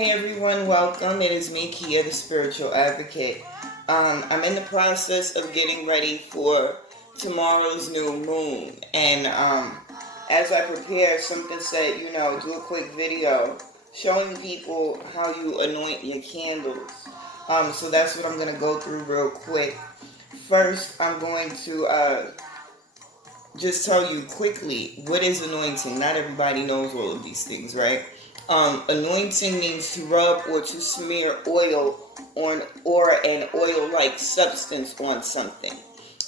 Hey everyone, welcome. It is me, Kia, the Spiritual Advocate. I'm in the process of getting ready for tomorrow's new moon. And as I prepare, something said, do a quick video showing people how you anoint your candles. So that's what I'm going to go through real quick. First, I'm going to just tell you quickly what is anointing. Not everybody knows all of these things, right? Anointing means to rub or to smear oil on or an oil-like substance on something.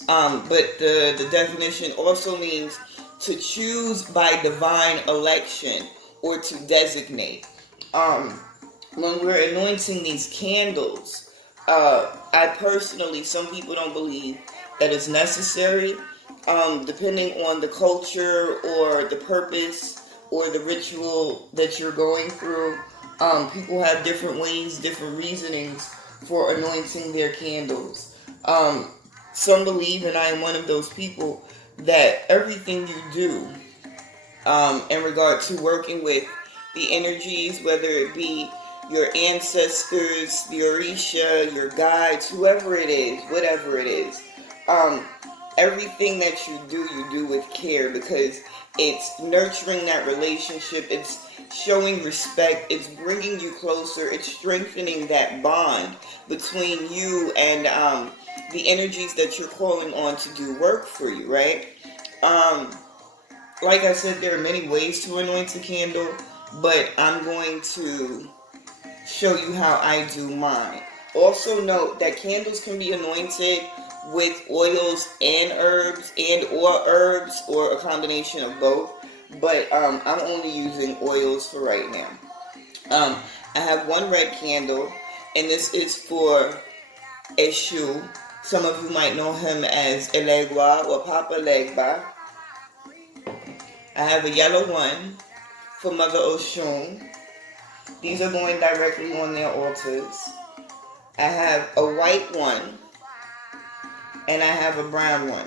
But the definition also means to choose by divine election or to designate. When we're anointing these candles, I personally, some people don't believe that it's necessary. Depending on the culture or the purpose or the ritual that you're going through, people have different ways, different reasonings for anointing their candles. Some believe, and I am one of those people, that everything you do in regard to working with the energies, whether it be your ancestors, the Orisha, your guides, whoever it is, whatever it is, everything that you do with care, because it's nurturing that relationship, it's showing respect, it's bringing you closer, it's strengthening that bond between you and the energies that you're calling on to do work for you, right? Like I said, there are many ways to anoint a candle, but I'm going to show you how I do mine. Also note that candles can be anointed with oils and herbs or a combination of both, but I'm only using oils for right now. I have one red candle, and this is for Eshu. Some of you might know him as Elegua or Papa Legba. I have a yellow one for Mother Oshun. These are going directly on their altars. I have a white one, and I have a brown one.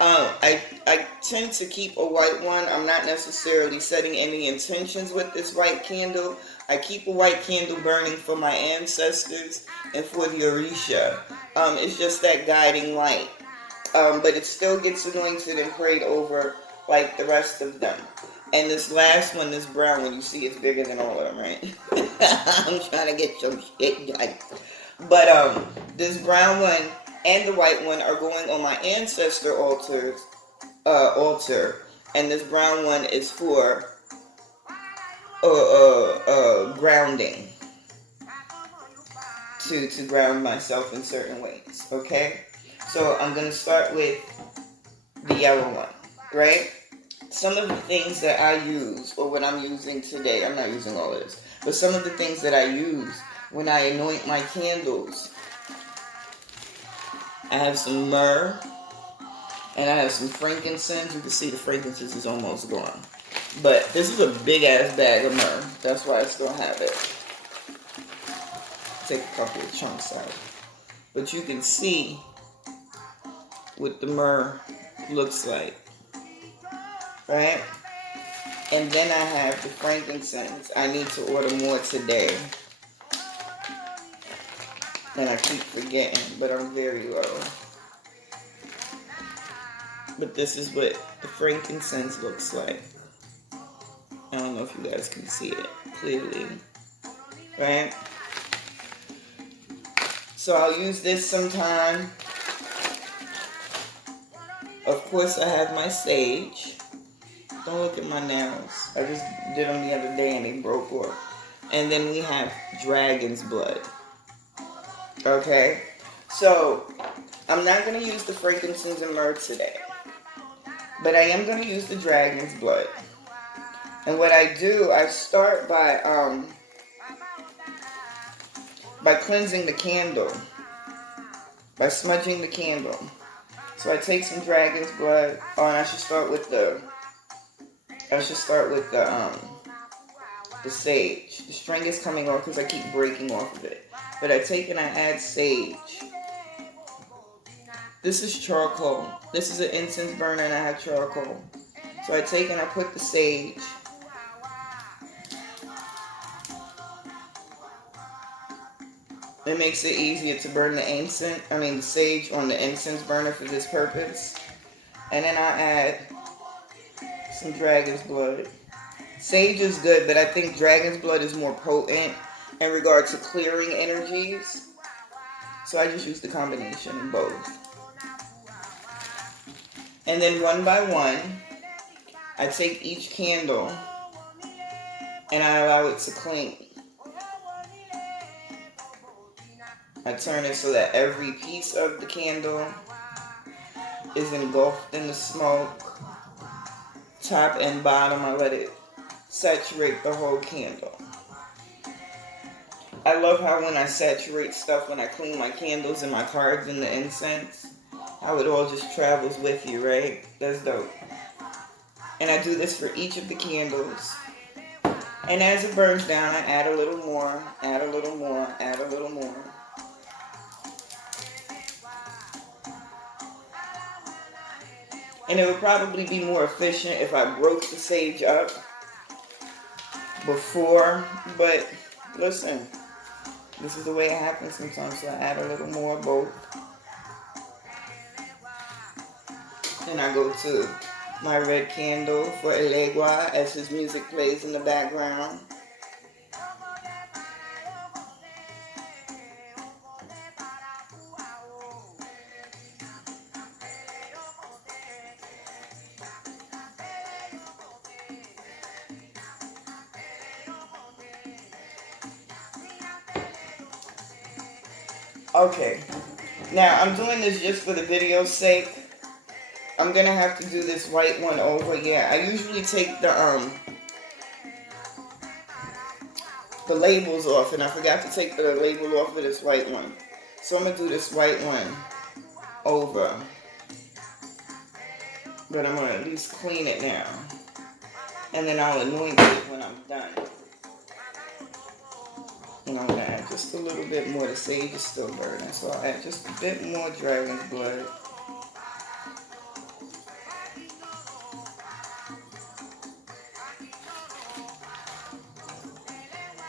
I tend to keep a white one. I'm not necessarily setting any intentions with this white candle. I keep a white candle burning for my ancestors and for the Orisha. It's just that guiding light. But it still gets anointed and prayed over like the rest of them. And this last one, this brown one, you see it's bigger than all of them, right? I'm trying to get some shit done. But this brown one and the white one are going on my ancestor altar, and this brown one is for grounding, to ground myself in certain ways. Okay, so I'm gonna start with the yellow one, right? Some of the things that I use, or what I'm using today, I'm not using all of this, but some of the things that I use when I anoint my candles. I have some myrrh, and I have some frankincense. You can see the frankincense is almost gone. But this is a big ass bag of myrrh. That's why I still have it. Take a couple of chunks out. But you can see what the myrrh looks like. Right? And then I have the frankincense. I need to order more today. And I keep forgetting, but I'm very low. But this is what the frankincense looks like. I don't know if you guys can see it clearly. Right? So I'll use this sometime. Of course, I have my sage. Don't look at my nails. I just did them the other day and they broke off. And then we have dragon's blood. Okay? So, I'm not going to use the frankincense and myrrh today. But I am going to use the dragon's blood. And what I do, I start by cleansing the candle. By smudging the candle. So I take some dragon's blood. Oh, and I should start with the sage. The string is coming off because I keep breaking off of it. But I take and I add sage. This is charcoal. This is an incense burner and I have charcoal. So I take and I put the sage. It makes it easier to burn the sage on the incense burner for this purpose. And then I add some dragon's blood. Sage is good, but I think dragon's blood is more potent in regard to clearing energies. So I just use the combination of both. And then one by one, I take each candle and I allow it to cling. I turn it so that every piece of the candle is engulfed in the smoke. Top and bottom, I let it saturate the whole candle. I love how when I saturate stuff, when I clean my candles and my cards in the incense, how it all just travels with you, right? That's dope. And I do this for each of the candles. And as it burns down, I add a little more, add a little more, add a little more. And it would probably be more efficient if I broke the sage up before, but listen, this is the way it happens sometimes, so I add a little more both. Then I go to my red candle for Elegua as his music plays in the background. Okay, now I'm doing this just for the video's sake. I'm gonna have to do this white one over. Yeah, I usually take the labels off, and I forgot to take the label off of this white one. So I'm gonna do this white one over. But I'm gonna at least clean it now. And then I'll anoint it when I'm done. And I'm gonna add just a little bit more. The sage is still burning, so I'll add just a bit more dragon's blood.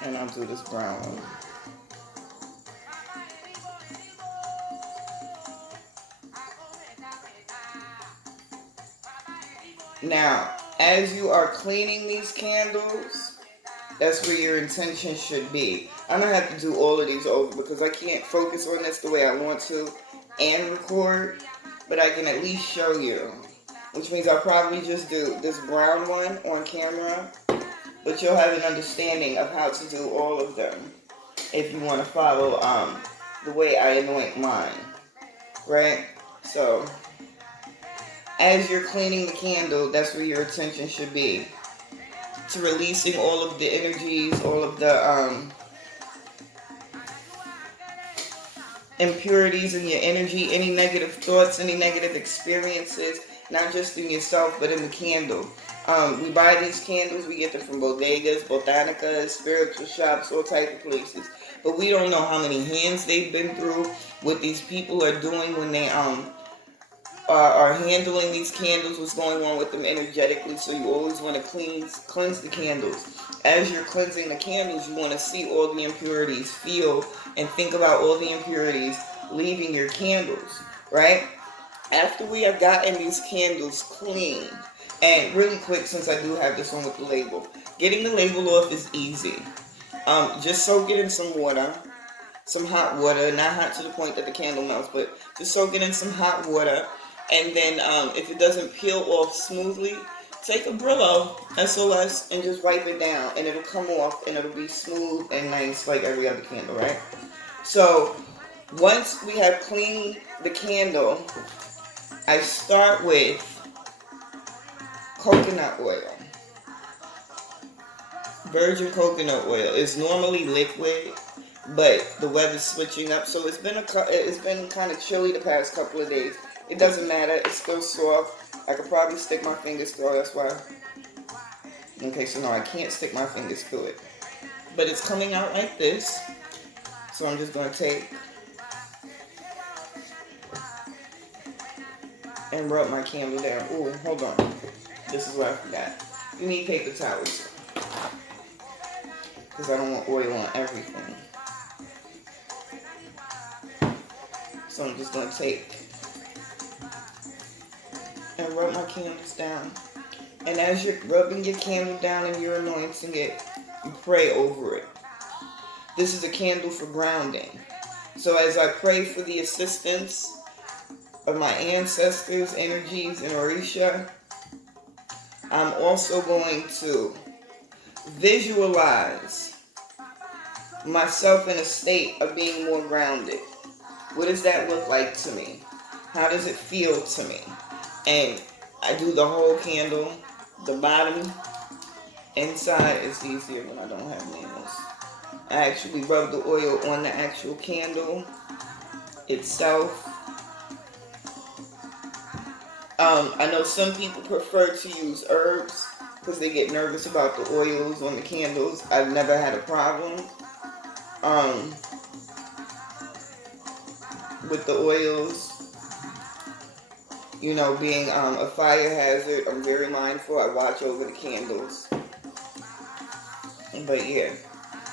And I'll do this brown one. Now, as you are cleaning these candles, that's where your intention should be. I'm going to have to do all of these over because I can't focus on this the way I want to and record, but I can at least show you. Which means I'll probably just do this brown one on camera, but you'll have an understanding of how to do all of them if you want to follow the way I anoint mine, right? So, as you're cleaning the candle, that's where your attention should be. To releasing all of the energies, all of the impurities in your energy, any negative thoughts, any negative experiences, not just in yourself, but in the candle. We buy these candles, we get them from bodegas, botanicas, spiritual shops, all type of places. But we don't know how many hands they've been through, what these people are doing when they are handling these candles, what's going on with them energetically. So you always want to cleanse the candles. As you're cleansing the candles, you want to see all the impurities, feel and think about all the impurities leaving your candles, right? After we have gotten these candles clean, and really quick, since I do have this one with the label, getting the label off is easy. Just soak it in some water, some hot water, not hot to the point that the candle melts, but just soak it in some hot water. And then if it doesn't peel off smoothly, take a Brillo, SOS, and just wipe it down. And it'll come off and it'll be smooth and nice like every other candle, right? So once we have cleaned the candle, I start with coconut oil. Virgin coconut oil is normally liquid, but the weather's switching up, so it's been kind of chilly the past couple of days. It doesn't matter, it's still soft. I could probably stick my fingers through it, that's why. Okay, so no, I can't stick my fingers through it. But it's coming out like this. So I'm just going to take and rub my candle down. Ooh, hold on. This is what I forgot. You need paper towels. Because I don't want oil on everything. So I'm just going to take and rub my candles down. And as you're rubbing your candle down and you're anointing it, you pray over it. This is a candle for grounding. So as I pray for the assistance of my ancestors, energies, and Orisha, I'm also going to visualize myself in a state of being more grounded. What does that look like to me? How does it feel to me? And I do the whole candle. The bottom, inside is easier when I don't have nails. I actually rub the oil on the actual candle itself. I know some people prefer to use herbs because they get nervous about the oils on the candles. I've never had a problem with the oils. You know, being a fire hazard, I'm very mindful. I watch over the candles. But yeah.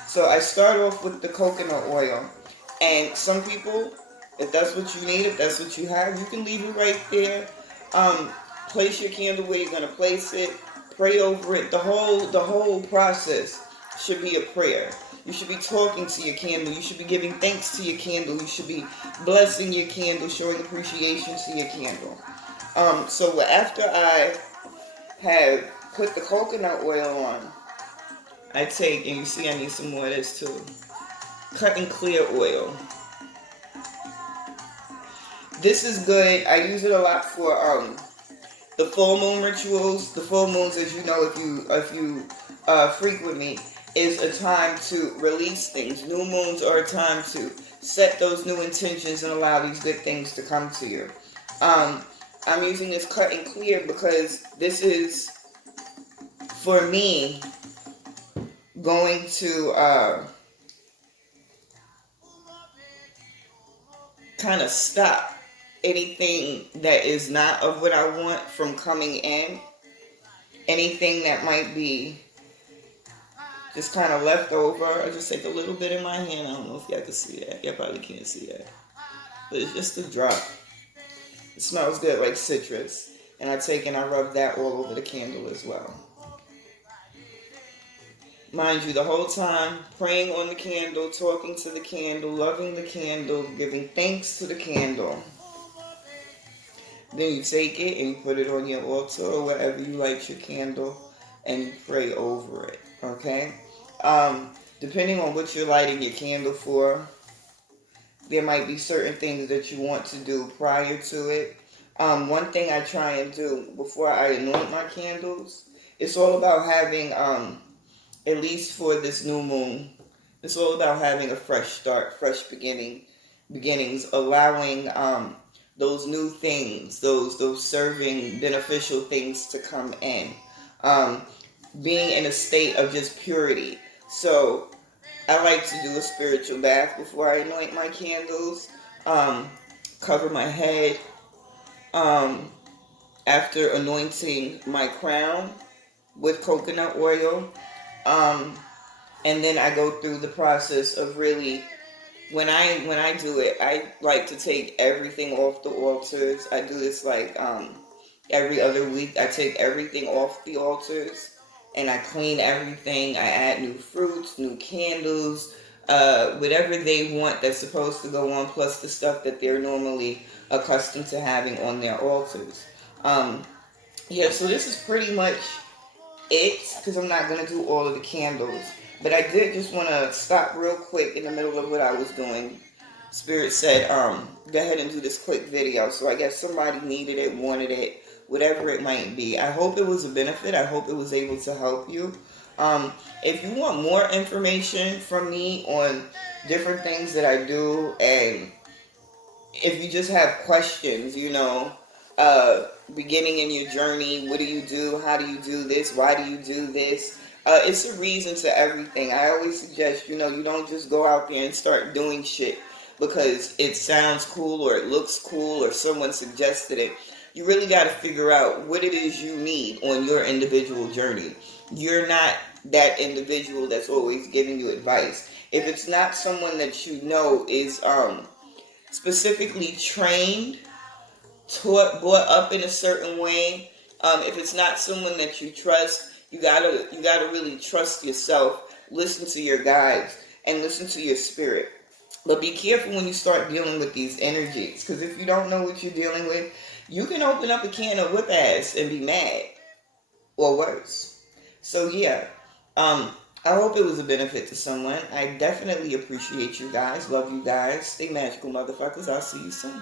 So I start off with the coconut oil. And some people, if that's what you need, if that's what you have, you can leave it right there. Place your candle where you're going to place it. Pray over it. The whole process should be a prayer. You should be talking to your candle. You should be giving thanks to your candle. You should be blessing your candle, showing appreciation to your candle. So after I have put the coconut oil on, I take, and you see I need some more of this too, cut and clear oil. This is good. I use it a lot for the full moon rituals. The full moons, as you know, if you frequent me, is a time to release things. New moons are a time to set those new intentions and allow these good things to come to you. I'm using this cut and clear because this is, for me, going to kind of stop anything that is not of what I want from coming in. Anything that might be just kind of left over. I just take a little bit in my hand. I don't know if y'all can see that. Y'all probably can't see that. But it's just a drop. It smells good, like citrus. And I take and I rub that all over the candle as well. Mind you, the whole time, praying on the candle, talking to the candle, loving the candle, giving thanks to the candle. Then you take it and you put it on your altar or wherever you light your candle and you pray over it, okay? Depending on what you're lighting your candle for, there might be certain things that you want to do prior to it. One thing I try and do before I anoint my candles, it's all about having, at least for this new moon, it's all about having a fresh start, fresh beginnings, allowing those new things, those serving beneficial things to come in. Being in a state of just purity. So I like to do a spiritual bath before I anoint my candles. Cover my head. After anointing my crown with coconut oil. And then I go through the process of really, when I do it, I like to take everything off the altars. I do this like every other week. I take everything off the altars and I clean everything. I add new fruits, new candles, whatever they want that's supposed to go on, plus the stuff that they're normally accustomed to having on their altars. Yeah, so this is pretty much it, because I'm not going to do all of the candles. But I did just want to stop real quick in the middle of what I was doing. Spirit said, go ahead and do this quick video. So I guess somebody needed it, wanted it, whatever it might be. I hope it was a benefit. I hope it was able to help you. If you want more information from me on different things that I do, and if you just have questions, beginning in your journey, what do you do? How do you do this? Why do you do this? It's a reason to everything. I always suggest, you don't just go out there and start doing shit because it sounds cool or it looks cool or someone suggested it. You really got to figure out what it is you need on your individual journey. You're not that individual that's always giving you advice. If it's not someone that you know is specifically trained, taught, brought up in a certain way. If it's not someone that you trust, you gotta really trust yourself. Listen to your guides and listen to your spirit. But be careful when you start dealing with these energies, because if you don't know what you're dealing with, you can open up a can of whip ass and be mad, or worse. So yeah, I hope it was a benefit to someone. I definitely appreciate you guys. Love you guys. Stay magical, motherfuckers. I'll see you soon.